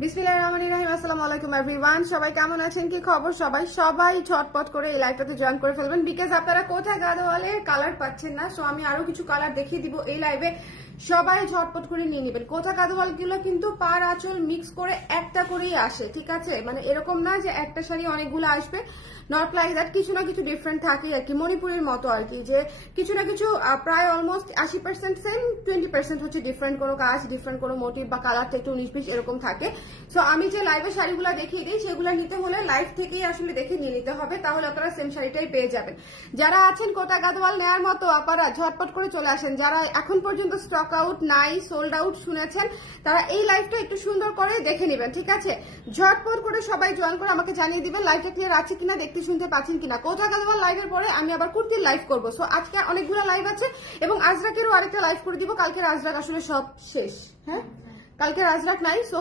বিসমিল্লাহির রহমানির রহিম। আসসালামু আলাইকুম এভরিওয়ান, সবাই কেমন আছেন, কি খবর? সবাই ঝটপট করে এই লাইভটাতে জয়েন করে ফেলবেন, বিকজ আপনারা কোথায় গাদোয়ালের কালার পাচ্ছেন না। সো আমি আরো কিছু কালার দেখিয়ে দিব এই লাইভে, সবাই ঝটপট করে নিয়ে নেবেন। কোথা গাদোয়াল গুলো কিন্তু পার আঁচল মিক্স করে একটা করেই আসে, ঠিক আছে? মানে এরকম না যে একটা শাড়ি অনেকগুলো আসবে, নট লাইক দ্যাট। কিছু না কিছু ডিফারেন্ট থাকে আর কি, মণিপুরের মতো আর কি, যে কিছু না কিছু প্রায় অলমোস্ট 80% সেম, 20% হচ্ছে ডিফারেন্ট কোনো কাজ, ডিফারেন্ট কোনো মোটিভ বা কালারটা একটু 19-20 এরকম থাকে। সো আমি যে লাইভে শাড়িগুলো দেখিয়ে দিই সেগুলো নিতে হলে লাইভ থেকেই আসলে দেখে নিয়ে নিতে হবে, তাহলে আপনারা সেম শাড়িটাই পেয়ে যাবেন। যারা আছেন কোটা গাদোয়াল নেয়ার মতো আপনারা ঝটপট করে চলে আসেন। যারা এখন পর্যন্ত স্টক আউট নাই, সোল্ড আউট শুনেছেন, তারা এই লাইভটা একটু সুন্দর করে দেখে নেবেন, ঠিক আছে? ঝটপট করে সবাই জয়েন করে আমাকে জানিয়ে দিবেন লাইভটা ক্লিয়ার আছে কিনা, দেখতে শুনতে পাচ্ছেন কিনা। কোটা গাদোয়াল লাইভের পরে আমি আবার কুর্তির লাইভ করবো। সো আজকে অনেকগুলো লাইভ আছে এবং আজরাকেরও আরেকটা লাইভ করে দিব। কালকের আজরাক আসলে সব শেষ, হ্যাঁ, কালকে আজরাক নাই। সো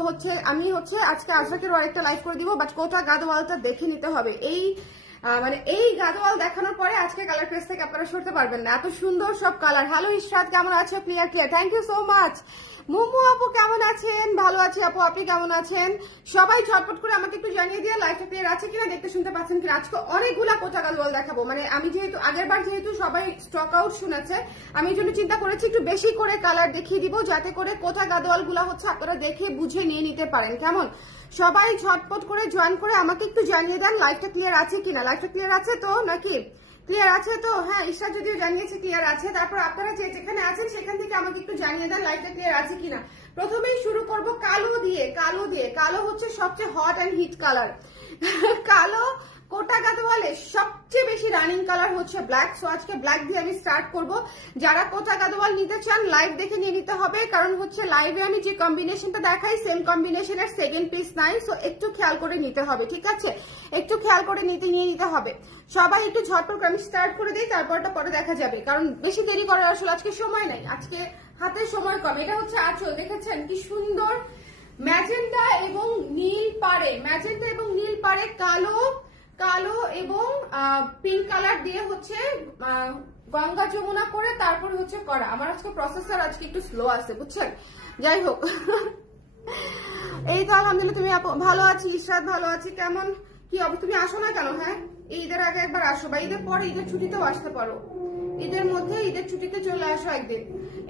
আমি আজকে আজরাকেরও আরেকটা লাইভ করে দিব, বাট কোটা গাদোয়ালটা দেখে নিতে হবে। এই গাদোয়াল দেখানোর পরে আজকে কালার প্রেস থেকে আপনারা সরতে পারবেন না, এত সুন্দর সব কালার। হ্যালো ইশরাত, কেমন আছো? Clear, thank you so much. Mumu আপু কেমন আছেন? ভালো আছি আপু, আপনি কেমন আছেন? সবাই ঝটপট করে আমাকে একটু জানিয়ে দিয়ে লাইভটা ক্লিয়ার আছে কিনা, দেখতে শুনতে পাচ্ছেন কিনা। আজকে অনেকগুলা কোটা গাদোয়াল দেখাবো। মানে আমি যেহেতু আগেরবার সবাই স্টক আউট শুনেছে, আমি এই জন্য চিন্তা করেছি একটু বেশি করে কালার দেখিয়ে দিব, যাতে করে কোটা গাদোয়াল গুলা আপনারা দেখে বুঝে নিয়ে নিতে পারেন। কেমন? সবাই ঝটপট করে জয়েন করে আমাকে একটু জানিয়ে দেন লাইভটা ক্লিয়ার আছে কিনা। লাইভটা ক্লিয়ার আছে তো নাকি? ক্লিয়ার আছে তো? হ্যাঁ, ঈশা যদিও জানিয়েছে ক্লিয়ার আছে। তারপর আপনারা যেখানে আছেন সেখান থেকে আমাকে একটু জানিয়ে দেন লাইভটা ক্লিয়ার আছে কিনা। প্রথমেই শুরু করব কালো দিয়ে। কালো হচ্ছে সবচেয়ে হট অ্যান্ড হিট কালার। কালো কোটা গাদোয়ালে সবচেয়ে বেশি রানিং কালার হচ্ছে ব্ল্যাক। সো আজকে ব্ল্যাক দিয়ে আমি স্টার্ট করব। যারা কোটা গাদোয়াল নিতে চান লাইভ দেখে নিয়ে নিতে হবে, কারণ লাইভে আমি যে কম্বিনেশনটা দেখাই সেম কম্বিনেশনের সেকেন্ড পিস নাই। সো একটু খেয়াল করে নিতে হবে, ঠিক আছে? একটু খেয়াল করে নিয়ে নিতে হবে। সবাই একটু ঝটপট আমি স্টার্ট করে দিই, তারপরটা পরে দেখা যাবে, কারণ বেশি দেরি করার আসলে আজকে সময় নাই, আজকে হাতে সময় কম। এটা হচ্ছে আঁচল, দেখেছেন কি সুন্দর ম্যাজেন্টা এবং নীল পাড়ে কালো এবং পিঙ্ক কালার দিয়ে গঙ্গা যমুনা করে তারপর করা। আমার আজকে প্রসেসর একটু স্লো আছে, বুঝছেন? যাই হোক, এই তো আলহামদুলিল্লাহ। তুমি ভালো আছি? ইশরাত ভালো আছি। কেমন কি অবস্থা? তুমি আসো না কেন? হ্যাঁ, ঈদের আগে একবার আসো, বা ঈদের পরে ঈদের ছুটিতেও আসতে পারো। ঈদের মধ্যে ঈদের ছুটিতে চলে আসো একদিন।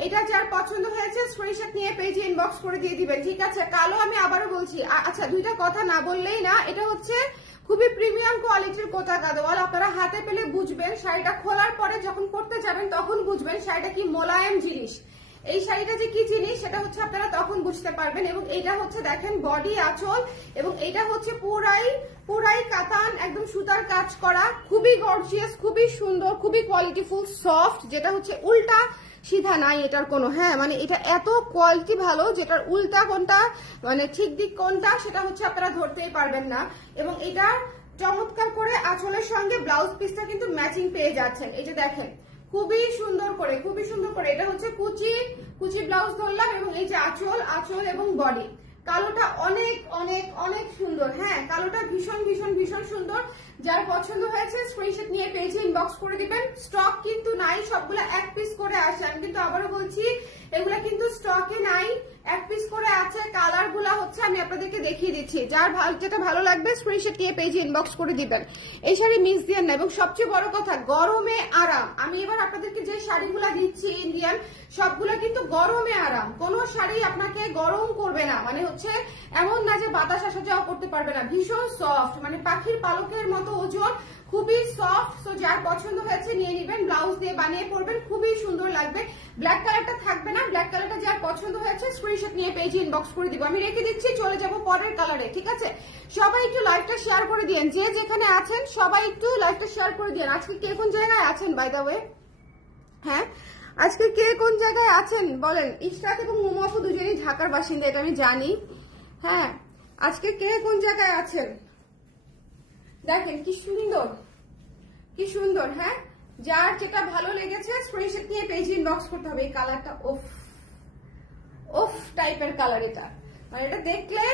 এটা যার পছন্দ হয়েছে স্ক্রিনশট নিয়ে পেজে ইনবক্স করে দিয়ে দিবেন, ঠিক আছে? কালো আমি আবারও বলছি, আচ্ছা দুইটা কথা না বললেই না। এটা খুবই প্রিমিয়াম কোয়ালিটির কোটা গাদোয়াল। আপনারা হাতে পেলে বুঝবেন, শাড়িটা খোলার পরে যখন পরতে যাবেন তখন বুঝবেন শাড়িটা কি মোলায়েম জিনিস। এই শাড়িটা যে কি জিনিস সেটা আপনারা তখন বুঝতে পারবেন। এবং এটা দেখেন বডি আঁচল, এবং এটা পুরাই কাতান, একদম সুতার কাজ করা, খুবই গর্জিয়াস, খুবই সুন্দর, খুবই কোয়ালিটিফুল, সফট, যেটা উল্টা সিধা নাই এটার কোনো। হ্যাঁ, মানে এটা এত কোয়ালিটি ভালো, যেটার উল্টা কোনটা মানে ঠিক দিক কোনটা সেটা আপনারা ধরতেই পারবেন না। এবং এটা চমৎকার করে আঁচলের সঙ্গে ব্লাউজ পিসটা কিন্তু ম্যাচিং পেয়ে যাচ্ছেন। এই যে দেখেন খুবই সুন্দর করে এটা কুচি ব্লাউজ ধরলাম, এবং এই যে আঁচল এবং বডি। কালোটা অনেক অনেক অনেক সুন্দর। হ্যাঁ, কালোটা ভীষণ ভীষণ ভীষণ সুন্দর। যার পছন্দ হয়েছে স্ক্রিনশট নিয়ে পেজে ইনবক্স করে দিবেন। স্টক কিন্তু নাই, সবগুলা এক পিস করে আসে। আমি কিন্তু আবারও বলছি, এগুলা কিন্তু স্টকে নাই, এক পিস করে আছে। কালার গুলা আমি আপনাদেরকে দেখিয়ে দিচ্ছি। যেটা ভালো লাগবে স্ক্রিনশট নিয়ে পেজে ইনবক্স করে দিবেন। এই শাড়ি মিস দিয়েন না। এবং সবচেয়ে বড় কথা, গরমে আরাম। আমি এবার আপনাদেরকে যে শাড়িগুলা দিচ্ছি ইন্ডিয়ান, সবগুলা কিন্তু গরমে আরাম। কোনো শাড়ি আপনাকে গরম করবে না, মানে এমন না যে বাতাস আসা যাওয়া করতে পারবে না। ভীষণ সফট, মানে পাখির পালকের মতো ওজন, খুবই সফট। সো যার পছন্দ হয়েছে নিয়ে নিবেন, ব্লাউজ দিয়ে বানিয়ে পরবেন, খুবই সুন্দর লাগবে। ব্ল্যাক কালারটা থাকবে না, ব্ল্যাক কালারটা যার পছন্দ হয়েছে স্ক্রিনশট নিয়ে পেজে ইনবক্স করে দিব। আমি রেখে দিচ্ছি, চলে যাব পরের কালারে, ঠিক আছে? সবাই একটু লাইভটা শেয়ার করে দিন, যে যেখানে আছেন সবাই একটু লাইভটা শেয়ার করে দিন। আজকে কে কোন জায়গায় আছেন বাই দ্য ওয়ে? হ্যাঁ, আজকে কে কোন জায়গায় আছেন বলেন। ইশরাত এবং মুমু আপু দুজনেই ঢাকার বাসিন্দা, এটা আমি জানি। হ্যাঁ, আজকে কে কোন জায়গায় আছেন দেখেন কি সুন্দর। হ্যাঁ, যার যেটা ভালো লেগেছে স্ক্রিনশট নিয়ে পেজ ইনবক্স করতে হবে। এই কালারটা ওফ টাইপের কালার। এটা মানে এটা দেখলে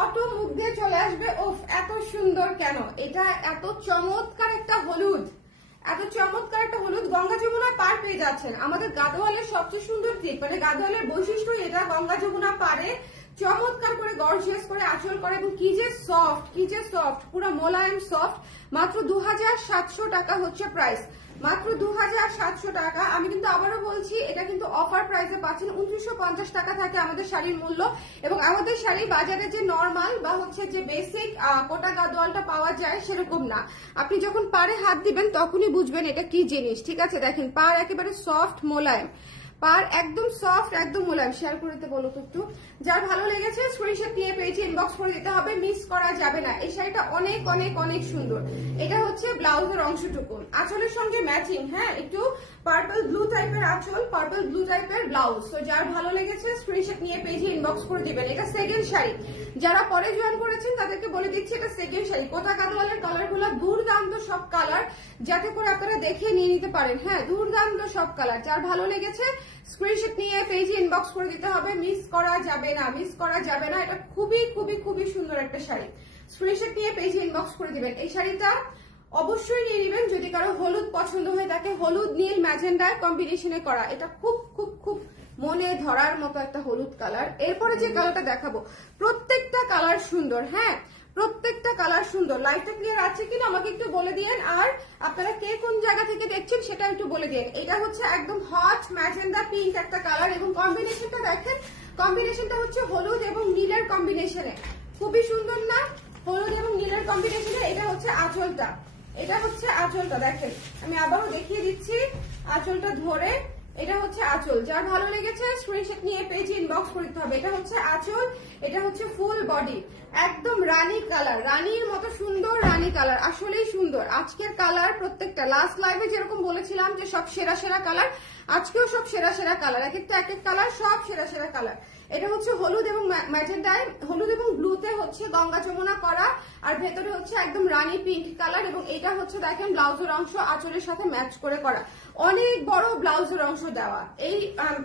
অটো মুখ দিয়ে চলে আসবে, ওফ এত সুন্দর কেন। এটা এত চমৎকার একটা হলুদ, গঙ্গা যমুনা পার পেয়ে যাচ্ছেন। আমাদের গাদোয়ালের সবচেয়ে সুন্দর দিক, মানে গাদোয়ালের বৈশিষ্ট্য এটা, গঙ্গা যমুনা পারে চমৎকার করে গর্জিয়াস করে আঁচল করে, এবং কি যে সফট, পুরো মোলায়েম সফট। মাত্র 2700 টাকা হচ্ছে প্রাইস, মাত্র 2700 টাকা। আমি কিন্তু আবারও বলছি, এটা কিন্তু অফার প্রাইসে পাচ্ছেন। 2950 টাকা থাকে আমাদের শাড়ির মূল্য, এবং আমাদের শাড়ি বাজারে যে নর্মাল বা হচ্ছে যে বেসিক কোটা গাদোয়ালটা পাওয়া যায় সেরকম না। আপনি যখন পাড়ে হাত দিবেন তখনই বুঝবেন এটা কি জিনিস, ঠিক আছে? দেখেন পাড় একেবারে সফট মোলায়েম, পার একদম সফট, একদম মোলায়েম। শেয়ার করে দিতে বলো তো একটু। যার ভালো লেগেছে স্ক্রিনশট নিয়ে পেয়েছি, ইনবক্স করে দিতে হবে, মিস করা যাবে না। এই শাড়িটা অনেক অনেক অনেক সুন্দর। এটা হচ্ছে ব্লাউজের অংশটুকু, আঁচলের সঙ্গে ম্যাচিং। হ্যাঁ, একটু পার্পল ব্লু টাইপের আঁচল, পার্পল ব্লু টাইপের ব্লাউজ। তো যার ভালো লেগেছে স্ক্রিনশট নিয়ে পেয়েছি, ইনবক্স করে দিবেন। এটা সেকেন্ড শাড়ি, যারা পরে জয়েন করেছেন তাদেরকে বলে দিচ্ছি এটা সেকেন্ড শাড়ি। কোটা কাদওয়ালের কালারগুলো দুর্দান্ত সব কালার, যাতে করে আপনারা দেখে নিয়ে নিতে পারেন। হ্যাঁ, দুর্দান্ত সব কালার। যার ভালো লেগেছে স্ক্রিনশট নিয়ে পেজে ইনবক্স করে দিতে হবে, মিস করা যাবে না, মিস করা যাবে না। এটা খুবই খুবই খুবই সুন্দর একটা শাড়ি। স্ক্রিনশট নিয়ে পেজে ইনবক্স করে দিবেন। এই শাড়িটা অবশ্যই নিয়ে নেবেন যদি কারো হলুদ পছন্দ হয়ে থাকে, হলুদ নীল ম্যাজেন্ডার কম্বিনেশনে করা। এটা খুব খুব খুব মনে ধরার মতো একটা হলুদ কালার। এরপরে যে কালারটা দেখাবো, প্রত্যেকটা কালার সুন্দর। হ্যাঁ, প্রত্যেকটা কালার সুন্দর। লাইটটা ক্লিয়ার আছে কিনা আমাকে একটু বলে দিয়েন, আর আপনারা কে কোন জায়গা থেকে দেখছেন সেটা একটু বলে দিন। এটা হচ্ছে একদম হট ম্যাজেন্ডা পিঙ্ক একটা কালার, এবং কম্বিনেশনটা দেখেন, কম্বিনেশনটা হচ্ছে হলুদ এবং নীলের কম্বিনেশনে। খুবই সুন্দর না? হলুদ এবং নীলের কম্বিনেশনে। এটা হচ্ছে আঁচলটা, এটা হচ্ছে আঁচলটা। দেখেন আমি আবারও দেখিয়ে দিচ্ছি আঁচলটা ধরে। এটা হচ্ছে আঁচল। যার ভালো লেগেছে স্ক্রিনশট নিয়ে পেজে ইনবক্স করে দিতে হবে। এটা হচ্ছে আঁচল, এটা হচ্ছে ফুল বডি, একদম রানী কালার, রানীর মতো সুন্দর রানী কালার, আসলেই সুন্দর। আজকের কালার প্রত্যেকটা, লাস্ট লাইভে যেরকম বলেছিলাম যে সব সেরা সেরা কালার, আজকেও সব সেরা সেরা কালার, এক একটা এক এক কালার সব সেরা সেরা কালার। এটা হচ্ছে হলুদ এবং ম্যাজেন্ডায়, হলুদ এবং ব্লুতে হচ্ছে গঙ্গা যমুনা করা, আর ভেতরে হচ্ছে একদম রানী পিঙ্ক কালার। এবং এটা হচ্ছে দেখেন ব্লাউজের অংশ আঁচলের সাথে ম্যাচ করে করা, অনেক বড় ব্লাউজের অংশ দেওয়া। এই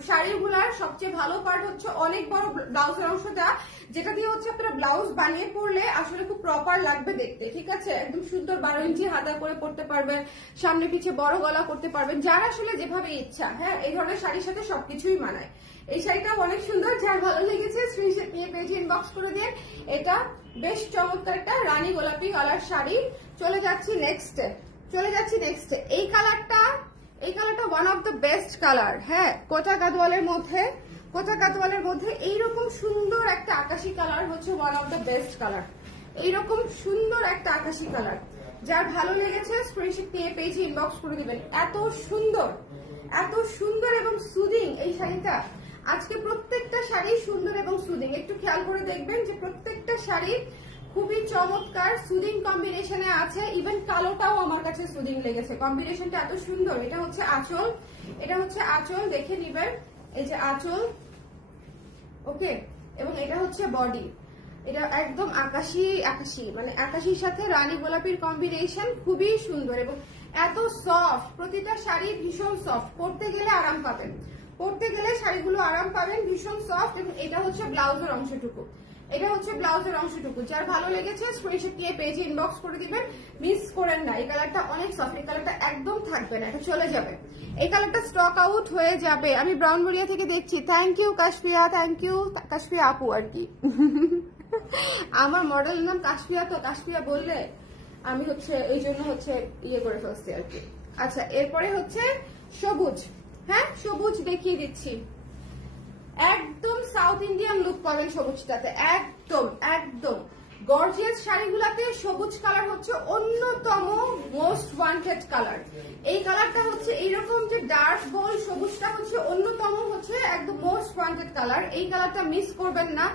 শাড়িগুলার সবচেয়ে ভালো পার্ট হচ্ছে অনেক বড় ব্লাউজের অংশ দেওয়া, যেটা দিয়ে হচ্ছে আপনারা ব্লাউজ বানিয়ে পরলে আসলে খুব প্রপার লাগবে দেখতে, ঠিক আছে? একদম সুন্দর 12 ইঞ্চি হাতা করে পরতে পারবেন, সামনে পিছে বড় গলা করতে পারবেন, যার আসলে যেভাবে ইচ্ছা। হ্যাঁ, এই ধরনের শাড়ির সাথে সবকিছুই মানায়। এই শাড়িটাও অনেক সুন্দর। যার ভালো লেগেছে স্ক্রিনশট নিয়ে পেজে ইনবক্স করে দিন। এটা বেশ চমৎকার একটা রানী গোলাপি কালার শাড়ি। চলে যাচ্ছি নেক্সটে। এই কালারটা one of the best colour. হ্যাঁ, কোটা গাদওয়ালের মধ্যে এইরকম সুন্দর একটা আকাশি কালার হচ্ছে one of the best colour. এইরকম সুন্দর একটা আকাশি কালার। যার ভালো লেগেছে স্ক্রিনশট নিয়ে পেজে ইনবক্স করে দিবেন। এত সুন্দর এবং সুদিং এই শাড়িটা। আজকে প্রত্যেকটা শাড়ি সুন্দর এবং সুদিং। একটু খেয়াল করে দেখবেন যে প্রত্যেকটা শাড়ি খুবই চমৎকার সুদিং কম্বিনেশনে আছে। ইভেন কালোটাও আমার কাছে সুদিং লেগেছে, কম্বিনেশনটা এত সুন্দর। এটা হচ্ছে আঁচল, দেখে নিবেন। এই যে আঁচল, ওকে, এবং এটা হচ্ছে বডি। এটা একদম আকাশি, মানে আকাশির সাথে রানী গোলাপির কম্বিনেশন, খুবই সুন্দর এবং এত সফট। প্রতিটা শাড়ি ভীষণ সফট, পরতে গেলে আরাম পাবেন, শাড়িগুলো আরাম পাবেন, ভীষণ সফট। এবং এটা হচ্ছে ব্লাউজের অংশটুকু। যার ভালো লেগেছে স্ক্রিনশট নিয়ে পেজে ইনবক্স করে দিবেন, মিস করেন না। এই কালারটা অনেক সফট, এই কালারটা একদম থাকবে না, এটা চলে যাবে। এই কালারটা স্টক আউট হয়ে যাবে। আমি ব্রাউনবাড়িয়া থেকে দেখছি। Thank you Kashfia, thank you Kashfia আপু আর কি। আমার মডেল নাম কাশফিয়া, তো কাশফিয়া বললে আমি হচ্ছে এই জন্য হচ্ছে ইয়ে করে ফেলছি আর কি। আচ্ছা, এরপরে হচ্ছে সবুজ। হ্যাঁ, সবুজ দেখিয়ে দিচ্ছি। একদম সাউথ ইন্ডিয়ান লুক পাবেন সবুজটাতে, একদম গর্জিয়াস শাড়িগুলাতে সবুজ কালার হচ্ছে অন্যতম মোস্ট ওয়ান্টেড কালার। এই কালারটা হচ্ছে এইরকম যে ডার্ক গোল্ড, সবুজটা হচ্ছে অন্যতম, হচ্ছে একদম মোস্ট ওয়ান্টেড কালার। এই কালারটা মিস করবেন না।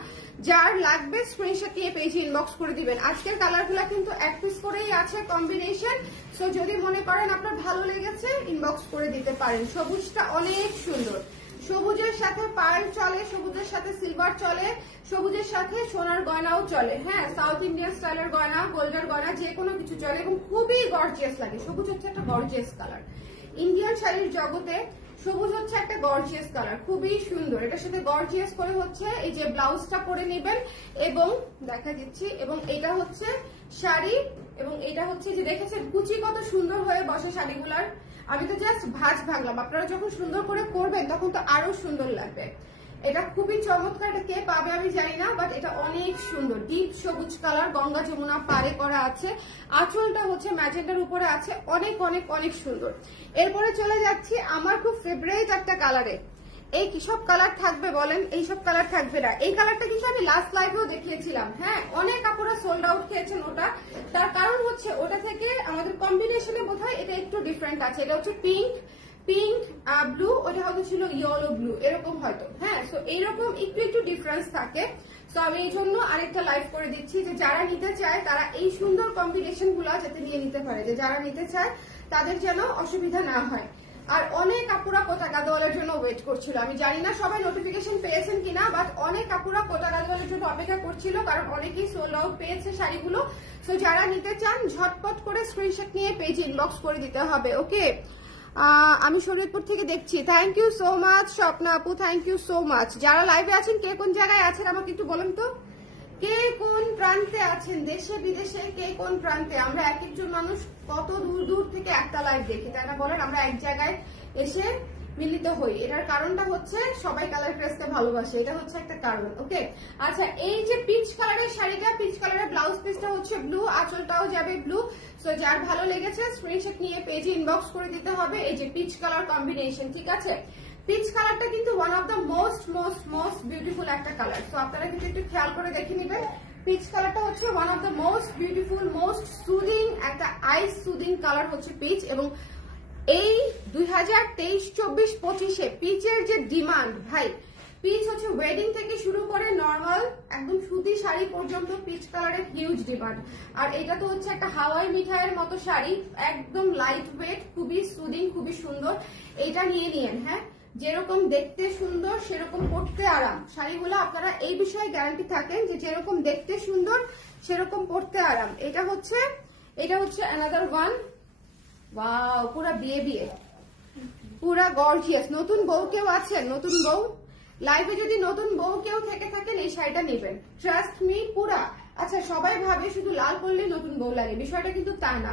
যার লাগবে স্ক্রিনশট নিয়ে পেজে ইনবক্স করে দিবেন। আজকের কালারগুলা কিন্তু এক পিস করেই আছে কম্বিনেশন। সো যদি মনে করেন আপনার ভালো লেগেছে ইনবক্স করে দিতে পারেন। সবুজটা অনেক সুন্দর। সবুজের সাথে পার্ল চলে, সবুজের সাথে সিলভার চলে, সবুজের সাথে সোনার গয়নাও চলে। হ্যাঁ, সাউথ ইন্ডিয়ান স্টাইলের গয়না, গোল্ডের গয়না, যে কোনো কিছু চলে এবং খুবই গর্জিয়াস লাগে। সবুজ হচ্ছে একটা গর্জিয়াস কালার। ইন্ডিয়ান শাড়ির জগতে সবুজ হচ্ছে একটা গর্জিয়াস কালার, খুবই সুন্দর। এটার সাথে গর্জিয়াস করে হচ্ছে এই যে ব্লাউজটা পরে নেবেন, এবং দেখা দিচ্ছি, এবং এটা হচ্ছে শাড়ি, এবং এটা হচ্ছে যে দেখেছেন কুচি কত সুন্দর হয়ে বসে শাড়িগুলার। আমি তো জাস্ট ভাঁজ ভাঙলাম, আপনারা যখন সুন্দর করে করবেন তখন তো আরো সুন্দর লাগবে। এটা খুবই চমৎকার। এটা কে পাবে আমি জানি না, বাট এটা অনেক সুন্দর, ডিপ সবুজ কালার, গঙ্গা যমুনা পারে করা আছে। আঁচলটা হচ্ছে ম্যাজেন্ডার উপরে আছে, অনেক অনেক অনেক সুন্দর। এরপরে চলে যাচ্ছি আমার খুব ফেভারিট একটা কালারে। এই কি সব কালার থাকবে বলেন? এই সব কালার থাকবে না। এই কালারটা কিন্তু আমি লাস্ট লাইভেও দেখিয়েছিলাম। হ্যাঁ, অনেক আপুরা সোল্ড আউট খেয়েছেন ওটা। তার কারণ হচ্ছে ওটা থেকে আমাদের কম্বিনেশনে বোধহয় এটা একটু ডিফারেন্ট আছে। এটা হচ্ছে পিঙ্ক ব্লু, ওটা হয়তো ছিল ইয়েলো ব্লু, এরকম হয়তো। হ্যাঁ, সো এইরকম একটু একটু ডিফারেন্স থাকে। সো আমি এই জন্য আরেকটা লাইভ করে দিচ্ছি যে যারা নিতে চায় তারা এই সুন্দর কম্বিনেশন গুলা যাতে নিয়ে নিতে পারে, যে যারা নিতে চায় তাদের যেন অসুবিধা না হয়। আর অনেক আপুরা কোটা গাদোয়ালের জন্য ওয়েট করছিল। আমি জানি না সবাই নোটিফিকেশন পেয়েছেন কিনা, বাট অনেক আপুরা কোটা গাদোয়ালের জন্য অপেক্ষা করছিল, কারণ অনেকেই সোল্ড আউট পেয়েছে শাড়িগুলো। সো যারা নিতে চান ঝটপট করে স্ক্রিনশট নিয়ে পেজ ইনবক্স করে দিতে হবে। ওকে, আমি শরীয়তপুর থেকে দেখছি। Thank you so much Swapna আপু, থ্যাংক ইউ সো মাচ। যারা লাইভে আছেন কে কোন জায়গায় আছেন আমাকে একটু বলেন তো, কে কোন প্রান্তে আছেন, দেশে বিদেশে কে কোন প্রান্তে। আমরা এক একজন মানুষ কত দূর দূর থেকে একটা লাইভ দেখি, তাই না বলেন? আমরা এক জায়গায় এসে মিলিত হই। এটার কারণটা হচ্ছে সবাই কালার ড্রেসকে ভালোবাসে, এটা হচ্ছে একটা কারণ। ওকে, আচ্ছা, এই যে পিচ কালারের শাড়িটা, পিচ কালারের ব্লাউজ পিসটা হচ্ছে ব্লু, আঁচলটাও যাবে ব্লু। সো যার ভালো লেগেছে স্ক্রিনশট নিয়ে পেজে ইনবক্স করে দিতে হবে। এই যে পিচ কালার কম্বিনেশন, ঠিক আছে? পিচ কালারটা কিন্তু one of the most most most beautiful একটা কালার। তো আপনারা কিন্তু একটু খেয়াল করে দেখে নেবেন। পিচ কালারটা হচ্ছে one of the most beautiful, most soothing একটা আইস সুদিং কালার হচ্ছে পিচ। এবং এই 2023-24-25-এ পিচের যে ডিমান্ড, ভাই পিচ হচ্ছে ওয়েডিং থেকে শুরু করে নর্মাল একদম সুতি শাড়ি পর্যন্ত পিচ কালারের হিউজ ডিমান্ড। আর এটা তো হচ্ছে একটা হাওয়াই মিঠাইয়ের মতো শাড়ি, একদম লাইট ওয়েট, খুবই সুদিং, খুবই সুন্দর। এটা নিয়ে নিয়েন। হ্যাঁ, যেরকম দেখতে সুন্দর সেরকম পরতে আরাম। শাড়িগুলো আপনারা এই বিষয়ে গ্যারান্টি থাকেন যে যেরকম দেখতে সুন্দর সেরকম পরতে আরাম। এটা হচ্ছে অ্যানাদার ওয়ান। ওয়াও, পুরা বিয়ে বিয়ে, পুরা গর্জিয়াস। নতুন বউ কেউ আছেন? নতুন বউ লাইভে যদি নতুন বউ কেউ থেকে থাকেন এই শাড়িটা নেবেন, ট্রাস্ট মি। পুরা আচ্ছা, সবাই ভাবে শুধু লাল পরলে নতুন বউ লাগে, বিষয়টা কিন্তু তা না।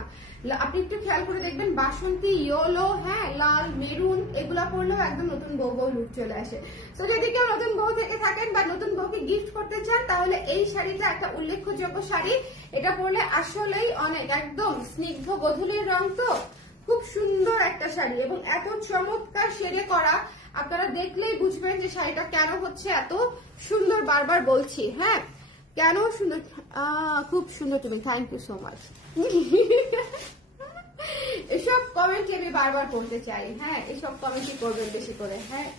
আপনি একটু খেয়াল করে দেখবেন, বাসন্তী, ইয়েলো, হ্যাঁ, লাল, মেরুন, এগুলা পরলেও একদম নতুন বউ বউ লুক চলে আসে। তো যদি কেউ নতুন বউ থেকে থাকেন বা নতুন বউকে গিফট করতে চান, তাহলে এই শাড়িটা একটা উল্লেখযোগ্য শাড়ি। এটা পরলে আসলেই অনেক, একদম স্নিগ্ধ গোধূলির রং, তো খুব সুন্দর একটা শাড়ি এবং এত চমৎকার শেডে করা। আপনারা দেখলেই বুঝবেন যে শাড়িটা কেন হচ্ছে এত সুন্দর। বারবার বলছি, হ্যাঁ, কেন সুন্দর, খুব সুন্দর তুমি, থ্যাংক ইউ সো মাচ। এসব কমেন্ট আমি বারবার করতে চাই। হ্যাঁ, এসব কমেন্টই করবেন বেশি করে। হ্যাঁ,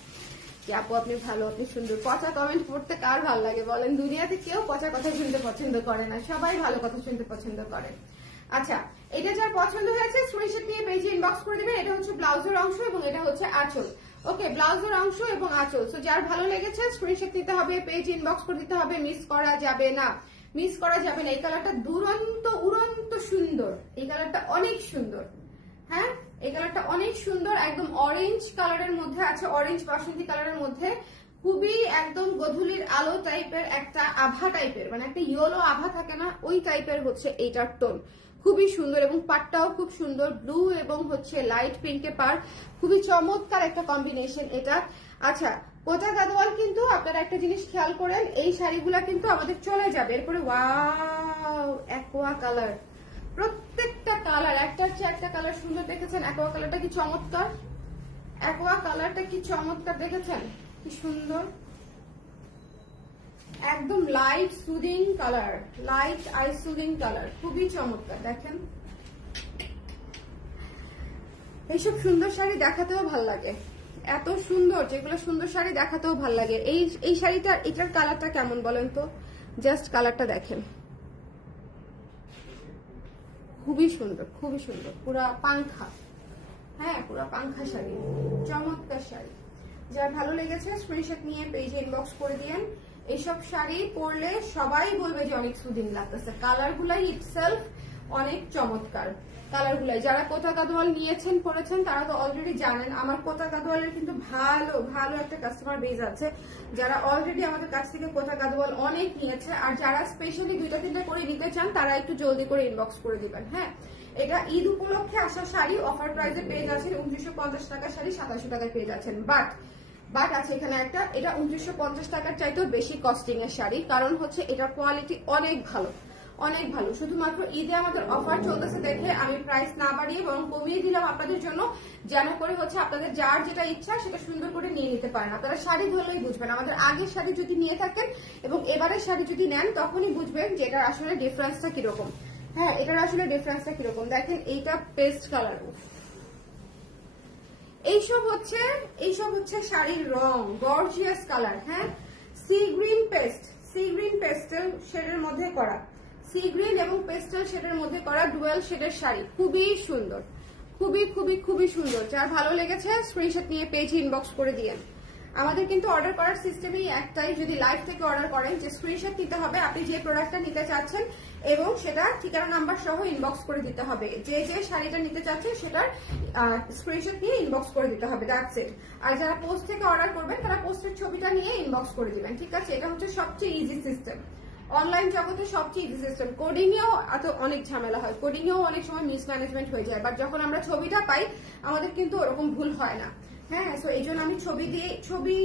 কি আপু আপনি ভালো, আপনি সুন্দর। পচা কমেন্ট পড়তে কার ভালো লাগে বলেন? দুনিয়াতে কেউ পচা কথা শুনতে পছন্দ করে না, সবাই ভালো কথা শুনতে পছন্দ করে। আচ্ছা, এটা যার পছন্দ হয়েছে স্ক্রিনশট নিয়ে পেজে ইনবক্স করে দিবেন। এটা হচ্ছে ব্লাউজের অংশ এবং এটা হচ্ছে আঁচল। ওকে, ব্লাউজের অংশ এবং আঁচল। সো যার ভালো লেগেছে স্ক্রিনশট নিতে হবে, পেজ ইনবক্স করে দিতে হবে। মিস করা যাবে না, মিস করা যাবে না। এই কালারটা দুরন্ত উড়ন্ত সুন্দর, এই কালারটা অনেক সুন্দর। হ্যাঁ, এই কালারটা অনেক সুন্দর, একদম অরেঞ্জ কালারের মধ্যে আছে, অরেঞ্জ বাসন্তী কালারের মধ্যে। খুবই একদম গোধূলির আলো টাইপের একটা আভা টাইপের, মানে একটা ইয়েলো আভা থাকে না, ওই টাইপের হচ্ছে এইটার টোন। খুবই সুন্দর এবং পাটটাও খুব সুন্দর, ব্লু এবং হচ্ছে লাইট পিঙ্কে পার, খুবই চমৎকার একটা কম্বিনেশন এটা। আচ্ছা, কোটা গাদোয়াল কিন্তু আপনারা একটা জিনিস খেয়াল করেন, এই শাড়িগুলা কিন্তু আমাদের চলে যাবে। এরপরে ওয়াও, অ্যাকোয়া কালার, প্রত্যেকটা কালার একটার চেয়ে একটা কালার সুন্দর। দেখেছেন অ্যাকোয়া কালারটা কি চমৎকার? অ্যাকোয়া কালারটা কি চমৎকার, দেখেছেন কি সুন্দর, একদম light soothing colour, light I soothing colour, খুবই চমৎকার। দেখেন, এইসব সুন্দর শাড়ি দেখাতেও ভাল লাগে, এত সুন্দর, যেগুলো সুন্দর শাড়ি দেখাতেও ভাল লাগে। এই শাড়িটা, এটার কালারটা কেমন বলেন তো? জাস্ট কালারটা দেখেন, খুবই সুন্দর, খুবই সুন্দর, পুরা পাংখা। হ্যাঁ, পুরা পাংখা শাড়ি, চমৎকার শাড়ি। যার ভালো লেগেছে স্ক্রিনশট নিয়ে পেজে ইনবক্স করে দিয়েন। এইসব শাড়ি পরলে সবাই বলবে যে অনেক সুদিন লাগতেছে। কালার গুলাই ইটসেলফ অনেক চমৎকার। কালার গুলাই যারা কোটা গাদোয়াল নিয়েছেন, পরেছেন, তারা তো অলরেডি জানেন। আমার কোটা গাদোয়ালের কিন্তু ভালো ভালো একটা কাস্টমার বেজ আছে, যারা অলরেডি আমাদের কাছ থেকে কোটা গাদোয়াল অনেক নিয়েছে। আর যারা স্পেশালি 2-3টা করে নিতে চান, তারা একটু জলদি করে ইনবক্স করে দিবেন। হ্যাঁ, এটা ঈদ উপলক্ষে আসা শাড়ি, অফার প্রাইসে পেয়ে যাচ্ছেন 2950 টাকা শাড়ি, 2700 টাকায় পেয়ে যাচ্ছেন। বাট বাট আছে এখানে একটা, এটা 2950 টাকার চাইতেও বেশি কস্টিং এর শাড়ি, কারণ হচ্ছে এটার কোয়ালিটি অনেক ভালো, অনেক ভালো। শুধুমাত্র ঈদে আমাদের অফার চলতেছে দেখে আমি প্রাইস না বাড়িয়ে বরং কমিয়ে দিলাম আপনাদের জন্য, যেন করে হচ্ছে আপনাদের যার যেটা ইচ্ছা সেটা সুন্দর করে নিয়ে নিতে পারেন। আপনারা শাড়ি ধরলেই বুঝবেন, আমাদের আগের শাড়ি যদি নিয়ে থাকেন এবং এবারের শাড়ি যদি নেন তখনই বুঝবেন যে এটার আসলে ডিফারেন্সটা কিরকম। হ্যাঁ, এটার আসলে ডিফারেন্সটা কিরকম। দেখেন এইটা পেস্ট কালার, এইসব হচ্ছে শাড়ির রং, গর্জিয়াস কালার। হ্যাঁ, সি গ্রিন পেস্টেল শেডের মধ্যে করা, সি গ্রিন এবং পেস্টেল শেডের মধ্যে করা ডুয়াল শেডের শাড়ি, খুবই সুন্দর, খুবই খুবই খুবই সুন্দর। যার ভালো লেগেছে স্ক্রিনশট নিয়ে পেজে ইনবক্স করে দিয়েন। আমাদের কিন্তু অর্ডার করার সিস্টেমই একটাই, যদি লাইভ থেকে অর্ডার করেন যে স্ক্রিনশট নিতে হবে আপনি যে প্রোডাক্টটা নিতে চাচ্ছেন এবং সেটা ঠিকানা নাম্বার সহ ইনবক্স করে দিতে হবে। যে শাড়িটা নিতে চাচ্ছেন সেটার স্ক্রিনশট নিয়ে ইনবক্স করে দিতে হবে, দ্যাটস ইট। আর যারা পোস্ট থেকে অর্ডার করবেন তারা পোস্টের ছবিটা নিয়ে ইনবক্স করে দিবেন, ঠিক আছে? এটা হচ্ছে সবচেয়ে ইজি সিস্টেম, অনলাইন জগতে সবচেয়ে ইজি সিস্টেম। কোডিং এও অনেক ঝামেলা হয়, কোডিং এও অনেক সময় মিসম্যানেজমেন্ট হয়ে যায়, বাট যখন আমরা ছবিটা পাই আমাদের কিন্তু ওরকম ভুল হয় না। হ্যাঁ, সো এই জন্য আমি ছবি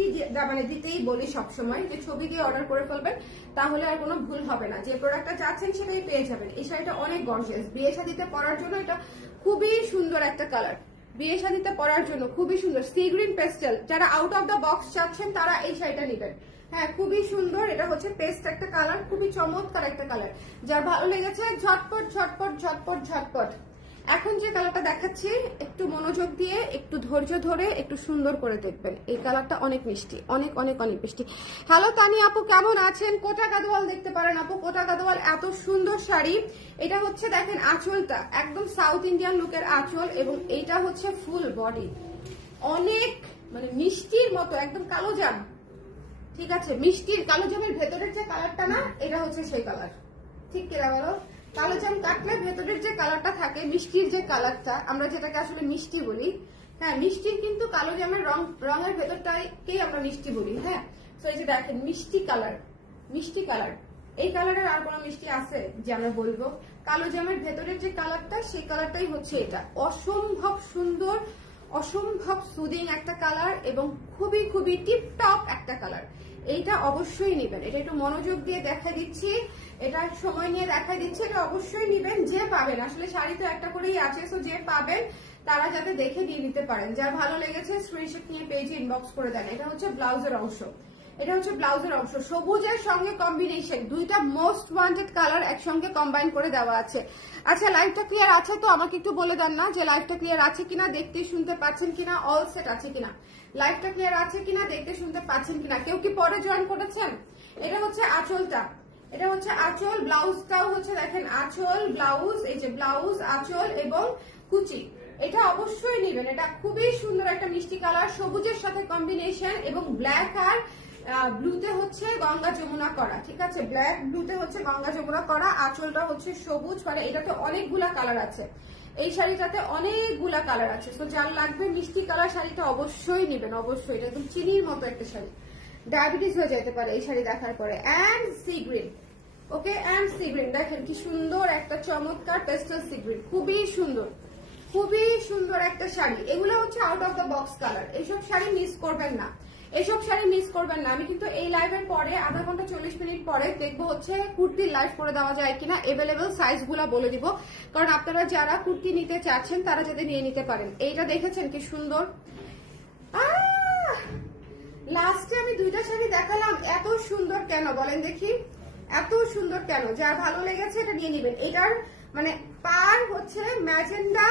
মানে দিতেই বলি সবসময় যে ছবি দিয়ে অর্ডার করে ফেলবেন, তাহলে আর কোনো ভুল হবে না। যে প্রোডাক্টটা চাচ্ছেন সেটাই পেয়ে যাবেন। এই শাড়িটা অনেক গর্জিয়াস, বিয়ে শাদিতে পরার জন্য এটা খুবই সুন্দর একটা কালার, বিয়ে শাদিতে পরার জন্য খুবই সুন্দর। সি গ্রিন পেস্টেল, যারা আউট অফ দ্য বক্স চাচ্ছেন তারা এই শাড়িটা নেবেন। হ্যাঁ, খুবই সুন্দর, এটা হচ্ছে পেস্ট একটা কালার, খুবই চমৎকার একটা কালার। যার ভালো লেগেছে ঝটপট ঝটপট ঝটপট ঝটপট। এখন যে কালারটা দেখাচ্ছি একটু মনোযোগ দিয়ে একটু ধৈর্য ধরে একটু সুন্দর করে দেখবেন, এই কালারটা অনেক মিষ্টি, অনেক অনেক অনেক মিষ্টি। হ্যালো তানি আপু, কেমন আছেন? কোটা গাদোয়াল দেখতে পারেন আপু, কোটা গাদোয়াল এত সুন্দর শাড়ি। এটা হচ্ছে দেখেন আঁচলটা একদম সাউথ ইন্ডিয়ান লুকের আঁচল এবং এইটা হচ্ছে ফুল বডি, অনেক মানে মিষ্টির মতো, একদম কালো জাম, ঠিক আছে? মিষ্টির কালো জামের ভেতরের যে কালারটা না, এটা হচ্ছে সেই কালার, ঠিক কিনা বলো? কালো জাম কাটলে ভেতরের যে কালারটা থাকে, মিষ্টির যে কালারটা, আমরা যেটাকে আসলে মিষ্টি বলি, হ্যাঁ মিষ্টির কিন্তু কালো জামের রঙের ভেতরটাকেই আমরা মিষ্টি বলি। হ্যাঁ, তো এই যে দেখেন মিষ্টি কালার, মিষ্টি কালার, এই কালারের আর কোনো মিষ্টি আছে যে আমরা বলবো? কালো জামের ভেতরের যে কালারটা সেই কালারটাই হচ্ছে এটা। অসম্ভব সুন্দর, অসম্ভব সুদিং একটা কালার এবং খুবই খুবই টিপটপ একটা কালার। এইটা অবশ্যই নেবেন, এটা একটু মনোযোগ দিয়ে দেখা দিচ্ছি, এটা সময় নিয়ে দেখা দিচ্ছি, এটা অবশ্যই নেবেন যে পাবেন। আসলে শাড়ি তো একটা করেই আছে, সো যে পাবেন তারা যাতে দেখে দিয়ে নিতে পারেন। যার ভালো লেগেছে স্ক্রিনশট নিয়ে পেজে ইনবক্স করে দেন। এটা হচ্ছে ব্লাউজের অংশ, এটা হচ্ছে ব্লাউজের অংশ, সবুজের সঙ্গে কম্বিনেশন, দুইটা মোস্ট ওয়ান্টেড কালার একসঙ্গে কম্বাইন করে দেওয়া আছে। আচ্ছা, লাইভটা ক্লিয়ার আছে তো? আমাকে একটু বলে দেন না যে লাইভটা ক্লিয়ার আছে কিনা, দেখতে শুনতে পাচ্ছেন কিনা, অল সেট আছে কিনা, লাইভটা ক্লিয়ার আছে কিনা, দেখতে শুনতে পাচ্ছেন কিনা। কেউ কি পরে জয়েন করেছেন? এটা হচ্ছে আঁচলটা, এটা হচ্ছে আঁচল, ব্লাউজটাও হচ্ছে দেখেন আঁচল, ব্লাউজ, এই যে ব্লাউজ, আঁচল এবং কুচি। এটা অবশ্যই নেবেন, এটা খুবই সুন্দর একটা মিষ্টি কালার, সবুজের সাথে কম্বিনেশন এবং ব্ল্যাক আর ব্লুতে হচ্ছে গঙ্গা যমুনা করা, ঠিক আছে? ব্ল্যাক ব্লুতে হচ্ছে গঙ্গা যমুনা করা, আঁচলটা হচ্ছে সবুজ, মানে এটাতে অনেকগুলা কালার আছে, এই শাড়িটাতে অনেকগুলা কালার আছে। তো যার লাগবে মিষ্টি কালার শাড়িটা অবশ্যই নেবেন, অবশ্যই। এটা একদম চিনির মতো একটা শাড়ি, ডায়াবেটিস হয়ে যেতে পারে এই শাড়ি দেখার পরে। And sea green, okay, and sea green, দেখেন কি সুন্দর একটা চমৎকার পেস্টেল সি গ্রিন, খুবই সুন্দর, খুবই সুন্দর একটা শাড়ি। এগুলো হচ্ছে out of the box colour, এইসব শাড়ি মিস করবেন না, এসব শাড়ি মিস করবেন না। আমি কিন্তু এই লাইভের পরে আধা ঘন্টা 40 মিনিট পরে দেখবো হচ্ছে কুর্তির লাইভ করে দেওয়া যায় কিনা, এভেলেবেল সাইজ গুলা বলে দিব, কারণ আপনারা যারা কুর্তি নিতে চাচ্ছেন তারা যাতে নিয়ে নিতে পারেন। এইটা দেখেছেন কি সুন্দর, লাস্টে আমি দুইটা শাড়ি দেখালাম, এত সুন্দর কেন বলেন দেখি, এত সুন্দর কেন? যার ভালো লেগেছে এটা নিয়ে নেবেন। এটার মানে পার হচ্ছে ম্যাজেন্ডা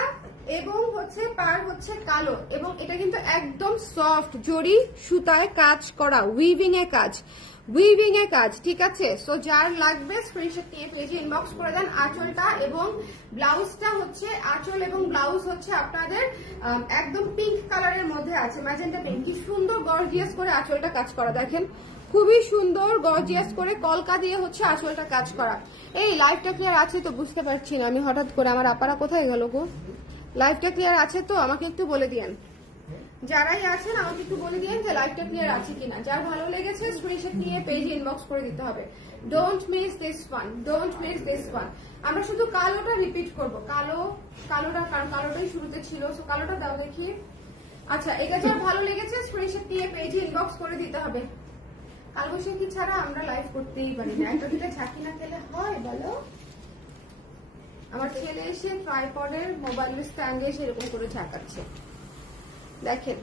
এবং হচ্ছে পার হচ্ছে কালো, এবং এটা কিন্তু একদম সফট জরি সুতায় কাজ করা, উইভিং এ কাজ, উইভিং এ কাজ, ঠিক আছে? সো যার লাগবে স্ক্রিনশট নিয়ে পেজে ইনবক্স করে দেন। আঁচলটা এবং ব্লাউজটা হচ্ছে, আঁচল এবং ব্লাউজ হচ্ছে আপনাদের একদম পিঙ্ক কালারের মধ্যে আছে, ম্যাজেন্টা পিঙ্ক। কি সুন্দর গর্জিয়াস করে আঁচলটা কাজ করা, দেখেন খুবই সুন্দর গর্জিয়াস করে কলকা দিয়ে হচ্ছে আঁচলটা কাজ করা। এই লাইভটা ক্লিয়ার আছে তো? বুঝতে পারছি না আমি, হঠাৎ করে আমার আপারা কোথায় গেল গো? লাইভটা ক্লিয়ার আছে তো? আমাকে একটু বলে দিয়েন, যারাই আছেন আমাকে একটু বলে দিয়েন যে লাইভটা ক্লিয়ার আছে কিনা। যার ভালো লেগেছে স্ক্রিনশট নিয়ে পেজে ইনবক্স করে দিতে হবে। Don't miss this one, don't miss this one. আমরা শুধু কালোটা রিপিট করব, কালোটা, কারণ কালোটাই শুরুতে ছিল। সো কালোটা দাও দেখি, আচ্ছা, এটা যার ভালো লেগেছে স্ক্রিনশট নিয়ে পেজে ইনবক্স করে দিতে হবে। কালবৈশাখী ছাড়া আমরা লাইভ করতেই পারি না, একটা দুটো ঝাঁকি না খেলে হয় বলো? আমার ছেলে এসে ট্রাইপডের মোবাইল স্ট্যান্ডে এসে এরকম করে ঝাঁকাচ্ছে। দেখেন,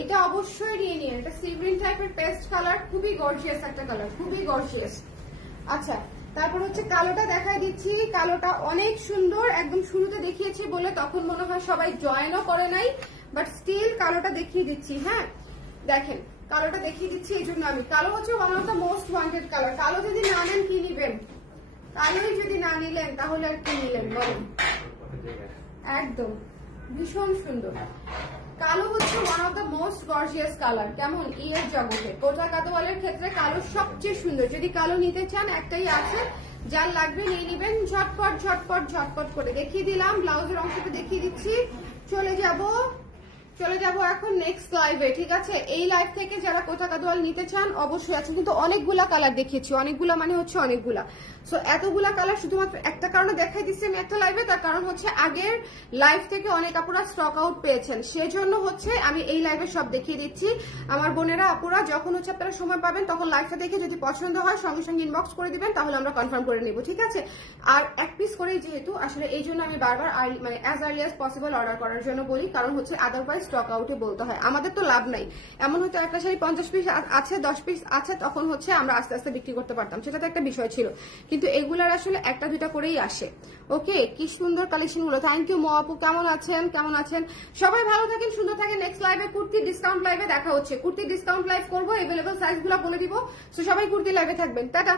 এটা অবশ্যই নিয়ে নিন, এটা সি গ্রিন টাইপের পেস্ট কালার, খুবই গর্জিয়াস একটা কালার, খুবই গর্জিয়াস। আচ্ছা, তারপর হচ্ছে কালোটা দেখাই দিচ্ছি। কালোটা অনেক সুন্দর, একদম শুরুতে দেখিয়েছি বলে তখন মনে হয় সবাই জয়েনও করে নাই, বাট স্টিল কালোটা দেখিয়ে দিচ্ছি। হ্যাঁ দেখেন, কালোটা দেখিয়ে দিচ্ছি এই জন্য আমি, কালো হচ্ছে one of the most wanted colour. কালো যদি না নেন কি নিবেন? কালোই যদি না নিলেন তাহলে আর কি নিলেন বলেন? একদম ভীষণ সুন্দর। কালো হচ্ছে one of the most gorgeous colour. কেমন ইয়ের জগতে কোটা কাদোয়ালের ক্ষেত্রে কালো সবচেয়ে সুন্দর। যদি কালো নিতে চান একটাই আছে, যার লাগবে নিয়ে নিবেন। ঝটপট ঝটপট ঝটপট করে দেখিয়ে দিলাম, ব্লাউজের অংশটা দেখিয়ে দিচ্ছি। চলে যাব এখন নেক্সট লাইভে, ঠিক আছে? এই লাইভ থেকে যারা কোটা কাদোয়াল নিতে চান অবশ্যই আছে, কিন্তু অনেকগুলা কালার দেখিয়েছি, অনেকগুলা মানে হচ্ছে অনেকগুলা। সো এতগুলা কালার শুধুমাত্র একটা কারণে দেখাই দিচ্ছি আমি একটা লাইভে, তার কারণ হচ্ছে আগের লাইভ থেকে অনেক আপুরা স্টক আউট পেয়েছেন, সেজন্য হচ্ছে আমি এই লাইভে সব দেখিয়ে দিচ্ছি। আমার বোনেরা আপুরা যখন হচ্ছে আপনারা সময় পাবেন তখন লাইভটা দেখে যদি পছন্দ হয় সঙ্গে সঙ্গে ইনবক্স করে দিবেন, তাহলে আমরা কনফার্ম করে নিব, ঠিক আছে? আর এক পিস করেই যেহেতু আসলে এই জন্য আমি বারবার মানে as early as possible order করার জন্য বলি, কারণ হচ্ছে আদারওয়াইজ স্টক আউটে বলতে হয়, আমাদের তো লাভ নাই। এমন হয়তো একটা শাড়ি 50 পিস আছে, 10 পিস আছে, তখন হচ্ছে আমরা আস্তে আস্তে বিক্রি করতে পারতাম, সেটা তো একটা বিষয় ছিল। কিন্তু এগুলার আসলে একটা দুইটা করেই আসে। ওকে, কি সুন্দর কালেকশন গুলো। থ্যাংক ইউ মো আপু, কেমন আছেন সবাই? ভালো থাকেন, সুন্দর থাকেন। নেক্সট লাইভে কুর্তি ডিসকাউন্ট লাইভে দেখা হচ্ছে। কুর্তি ডিসকাউন্ট লাইভ করবো, এভেলেবল সাইজ গুলো বলে দিব। সো সবাই কুর্তি লাইভে থাকবেন। টাটা।